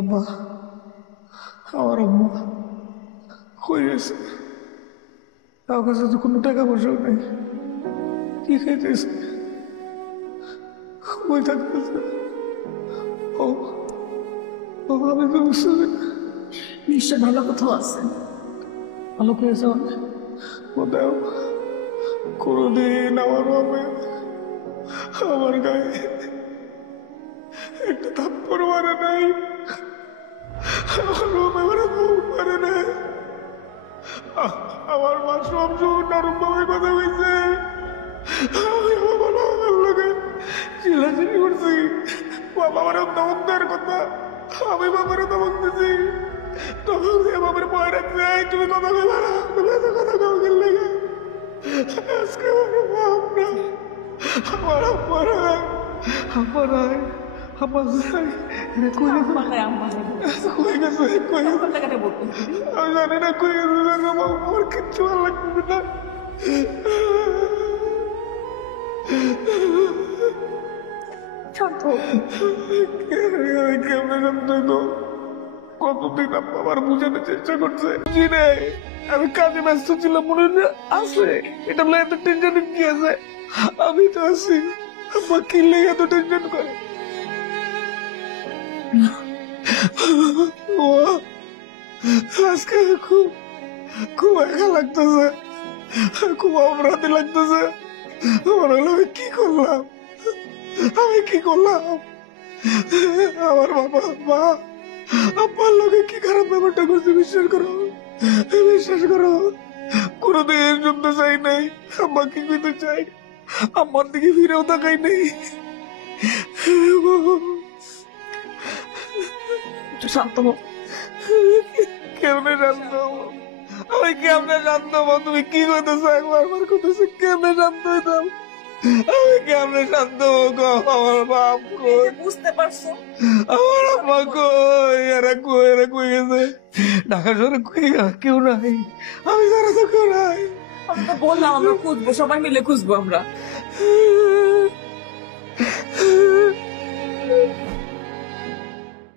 আম্মা, আমার আম্মা কই গেছে? আমার কাছে তো কোনো টাকা পয়সাও নেই। কি খাইতেছে? কই থাকতেছে? ও ও, আমি তো বুঝতে পারি না। নিশ্চয় ভালো কোথাও আছে। ভালো করেছে মানে ও দেও, কোনোদিন আমার বাবা আমার গায়ে একটা থাপ্পড় মারে নাই। আমার বাবা আমার মারে নাই। আমার মা সব সময় নরম ভাবে কথা কইছে। আমি আমার বাবার লগে চিল্লাচিল্লি করছি। বাবা আমার অন্যের কথা আমি বাবারে তো বলতেছি। তখন সে বাবার ভয় রাখছে, "এই, তুমি কথা কইবা না, তুমি এত কথা কাউ গেলে আজকে আমার বাপ না, আমার আব্বা নাই, আব্বা নাই, আব্বা নাই। কই গেছে? কই গেছে? কই গেছে? আমি জানি না কই গেছে। জানো বাবা, আমার কিচ্ছু ভালো লাগতেছে না। শান্ত আমি কেমনে জানতো গো? কতদিন আব্বা আমার বুঝানোর চেষ্টা করছে, বুঝি নাই। আমি কাজে ব্যস্ত ছিলাম, মনে হয় আছে এটা বলে এত টেনশন কি আছে? আমি তো আছি। আব্বা কিনলে এত টেনশন করে। ও আজকে খুব খুব একা লাগতেছে, খুব অপরাধী লাগতেছে। আমার হলো আমি কি করলাম? আমি কি করলাম? আমার বাবা মা আব্বার লোকে কি খারাপ ব্যাপারটা করছে বিশ্বাস করো, বিশ্বাস করো। কোনোদিন শুনতে চাই নাই, আম্মা কি করতে চাই, আম্মার দিকে ফিরেও তাকাই নাই। একটু শান্ত হো। কেমনে জানতো? আমি কেমনে জানতো? তুমি কি করতেছো? একবার করতেছো, কেমনে জানতো? আমি কেমনে শান্ত হবো? আমার বাপ কই? বুঝতে পারছো? আমার আম্মা কই? এরা কই? এরা কই গেছে? ঢাকা শহরে কই কেউ নাই, আমি ছাড়া তো কেউ নাই। আমি তো বললাম আমরা খুঁজবো, সবাই মিলে খুঁজবো আমরা।